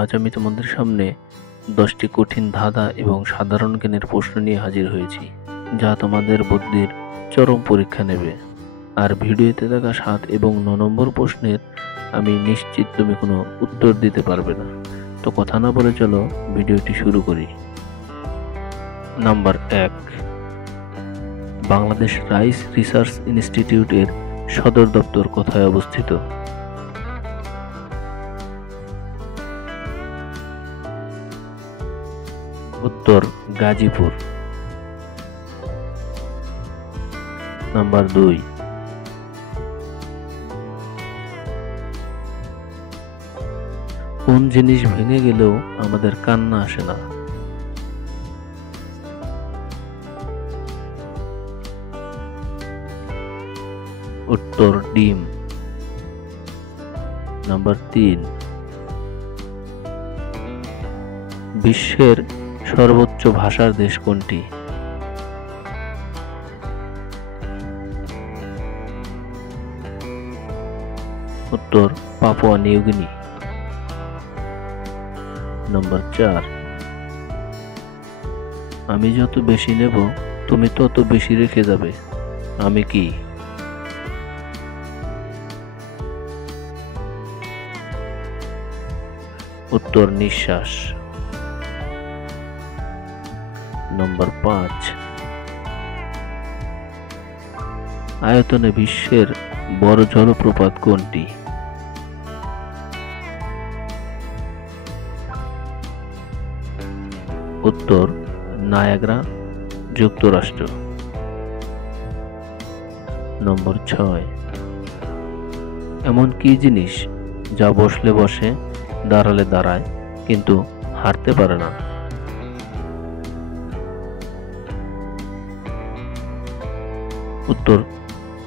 আজ আমি তোমাদের সামনে 10টি কঠিন ধাঁধা এবং সাধারণ জ্ঞানের প্রশ্ন নিয়ে হাজির হয়েছি, যা তোমাদের বুদ্ধির চরম পরীক্ষা নেবে। আর ভিডিওতে থাকা 7 এবং 9 নম্বর প্রশ্নের আমি নিশ্চিত তুমি কোনো উত্তর দিতে পারবে না। তো কথা না বলে চলো ভিডিওটি শুরু করি। নাম্বার 1, বাংলাদেশ রাইস রিসার্চ ইনস্টিটিউটের সদর দপ্তর কোথায় অবস্থিত? উত্তর গাজীপুর। নাম্বার 2, কোন জিনিস ভেঙে গেলেও আমাদের কান্না আসে না? উত্তর ডিম। নাম্বার 3, বিশ্বের সর্বোচ্চ ভাষার দেশ কোনটি? উত্তর পাপুয়া নিউগিনি। নাম্বার 4, আমি যত বেশি নেব তুমি তত বেশি রেখে যাবে, আমি কি? উত্তর নিঃশ্বাস। নম্বর 5, আয়তনে বিশ্বের বড় জলপ্রপাত কোনটি? উত্তর নায়াগ্রা, যুক্তরাষ্ট্র। নম্বর 6, এমন কি জিনিস যা বসলে বসে, দাঁড়ালে দাঁড়ায়, কিন্তু হাঁটতে পারে না? উত্তর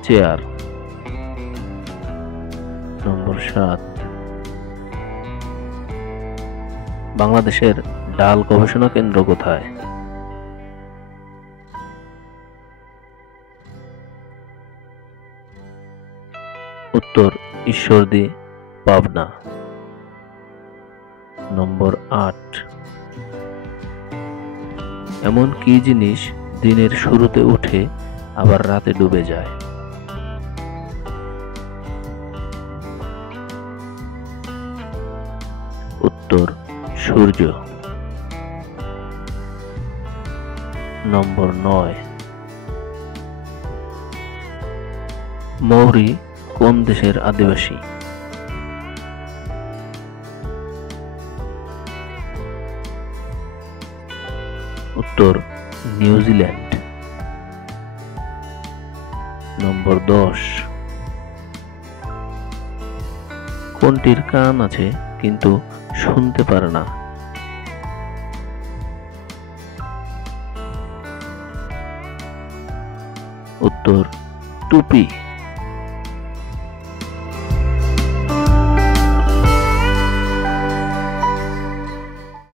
চেয়ার। নম্বর 7, বাংলাদেশের ডাল গবেষণা কেন্দ্র কোথায়? উত্তর ঈশ্বরদী, পাবনা। নম্বর 8, এমন কি জিনিস দিনের শুরুতে উঠে আবার রাতে ডুবে যায়? উত্তর সূর্য। নম্বর 9, মৌরি কোন দেশের আদিবাসী? উত্তর নিউজিল্যান্ড। নম্বর 10, কোনটির কান আছে কিন্তু শুনতে পারে না? উত্তর টুপি।